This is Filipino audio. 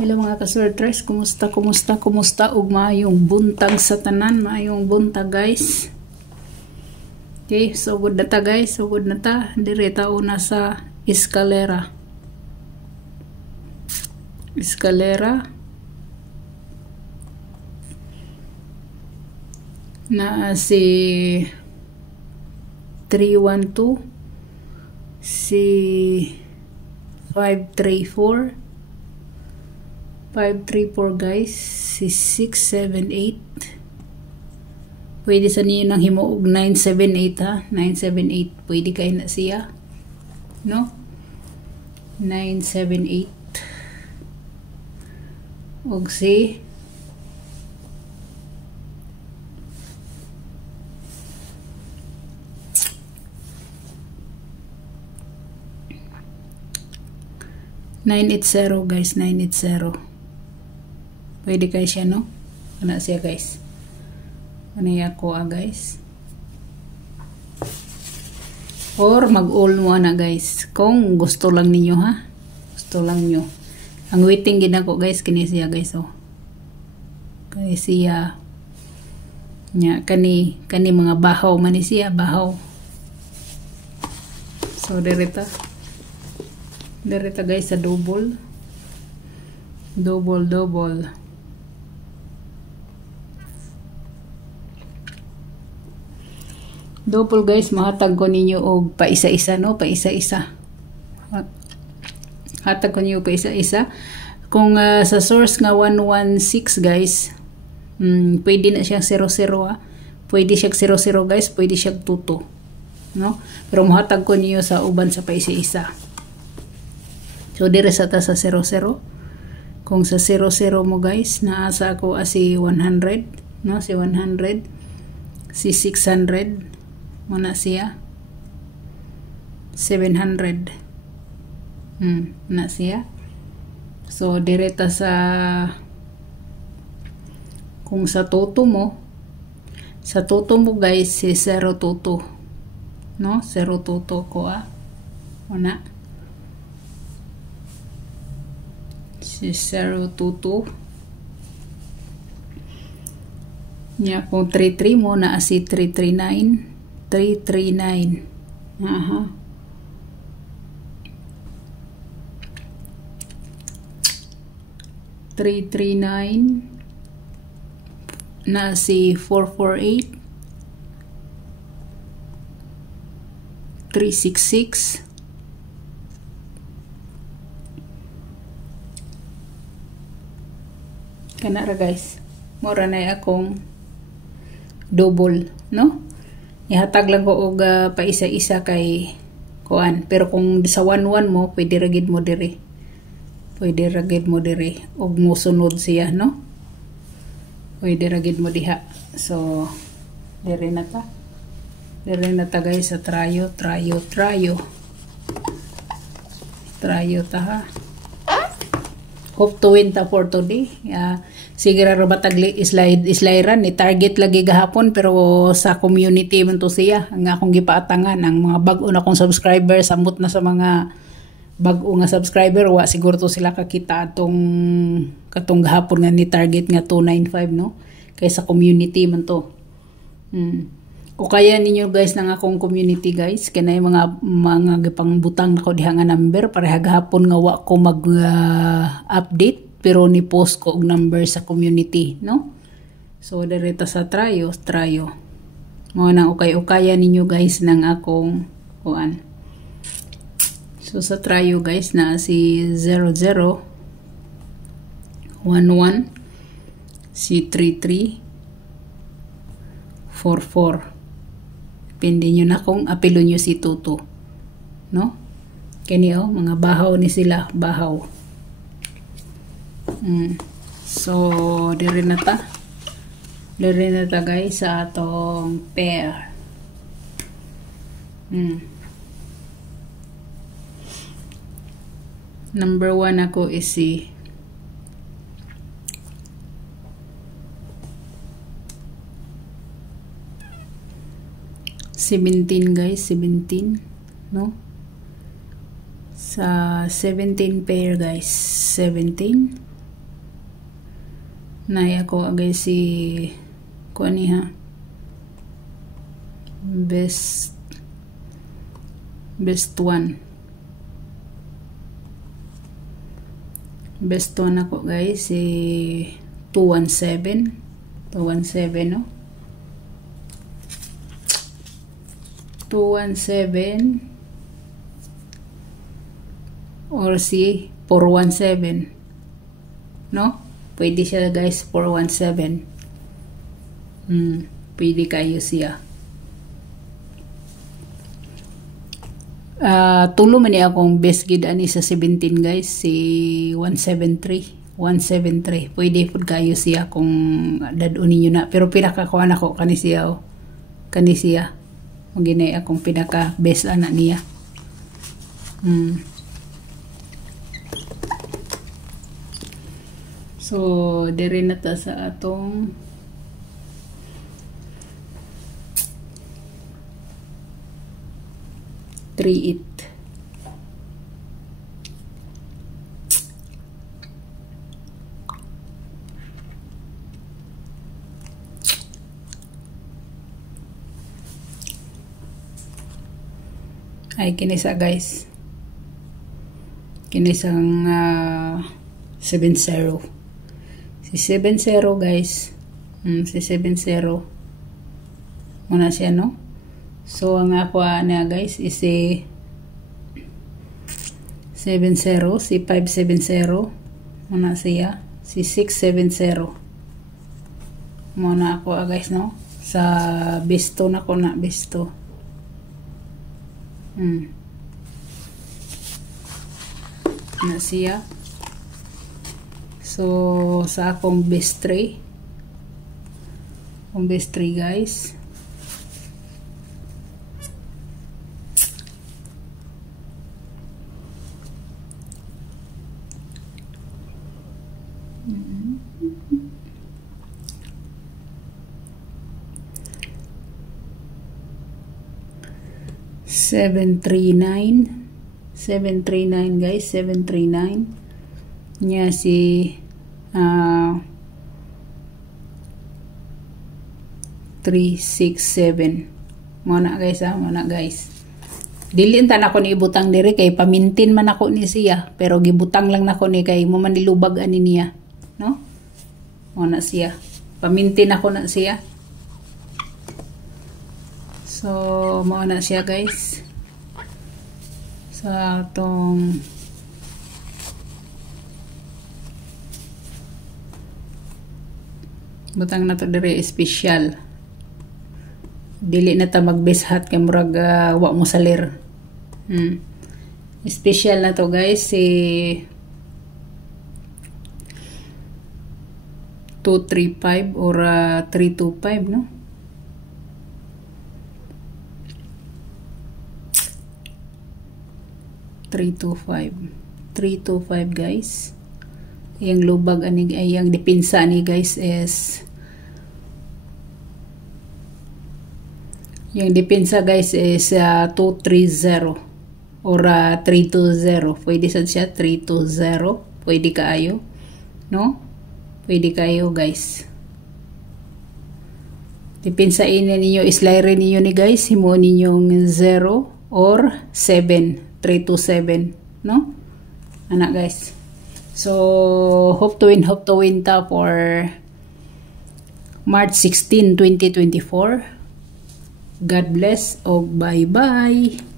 Hello mga ka-surtres, kumusta ug maayong buntag sa tanan, maayong buntag guys. Okay, so good na ta guys, so good na ta. Direta una sa eskalera. Na si 312, si 534 guys, si 678. Pwede sa niyo nang himuog 978 ha, 978 pwede kayo na siya, no? 978 og si 980 guys, 980 pwede kayo siya, no? Ano siya guys, ano ako guys, or mag-all mo na guys kung gusto lang ninyo ha, gusto lang nyo. Ang waiting ginako guys kini siya guys, oh kani siya nya, kani mga bahaw man ni siya, bahaw. So direta guys sa double guys, mahatag ko ninyo og pa isa-isa, no? Pa isa-isa. Hatag ko ninyo pa isa-isa. Kung sa source nga 116 guys, pwede na siyang 00 ha. Pwede siyang 00 guys, pwede siyang 22, no? Pero mahatag ko ninyo sa uban sa pa isa-isa. So dire sa ta sa 00. Kung sa 00 mo guys, naasa ako si 100, no? Si 100, si 600 muna siya, 700 na siya. So direta sa, kung sa toto mo guys, si 0 toto, no? 0 toto ko muna si 0 toto nya. Kung 33 mo na si 339 aha, 339 na si 448 366 kana ra guys. Mura na akong double, no? Ihatag lang ko og pa isa-isa kay kuan. Pero kung sa 11 mo, pwede ragid mo dire. Og musunod siya, no? Pwede ragid mo diha. So dire na ta guys sa trayo ta ha. Hope to win ta for today. Sige ra batag islairan ni target lagi gahapon, pero sa community man to siya ang akong gipaatangan. Ang mga bag-o na kong subscriber, samot na sa mga bag-o nga subscriber, wa siguro to sila kakita katong gahapon nga ni target nga 295, no? Kay sa community man to. O kaya ninyo guys ng akong community guys, kanay mga gipang butang nako diha nga number para gahapon nga wa ko mag update, pero ni post ko og number sa community, no? So direta sa trayo mo nang ukay-ukaya ninyo guys ng akong kuan. So sa trayo guys na si 00 11 si 33 44. Pindi nyo na kung apelo nyo si Tuto, no? Kani mga bahaw ni sila, bahaw. So dire na ta guys sa atong pair. Number 1 ako is si 17 guys, 17, no? Sa 17 pair guys, 17 Naya ko agay si kuan niya best one ako guys si 217 no, 217 or si 417 no, pwede siya guys 417. Pwede kayo siya. Tulo man niya akong best gid ani sa 17 guys si 173. Pwede pud kayo siya kung dadon niyo na, pero pinakakuan ako kani siya maginay akong pinaka best ana niya. So dire na ta sa atong it. Ay kinisa guys, kinisang 7-0 si 7-0 guys. Si 7-0 muna siya no. So ang ako na guys is si 7-0, si 5-7-0 muna siya, si 6-7-0 muna ako guys no, sa besto na ko na besto. Na siya. So sa akong best 3 guys, seven three nine guys, 739 niya si 367 muna guys muna guys. Dili ta nako ni ibutang diri kay pamintin man ako ni siya, pero gibutang lang nako ni kay mo man nilubag ani niya no, muna siya pamintin ako na siya. So muna siya guys sa tong butang na to dire special. Dili na ta magbeshat kay murag wa mo salir. Special na to guys si 235 or 325 no. $325 guys. Yung lubag ani ay yung depensa ni guys is yung depensa guys is 230 or 320. Pwede sad siya 320. Pwede kaayo no? Pwede kayo guys. Depensa ini ninyo islay ninyo ni guys, himo ninyong 0 or 7, 327 no? Anak guys. So hope to win ta for March 16, 2024. God bless o bye bye.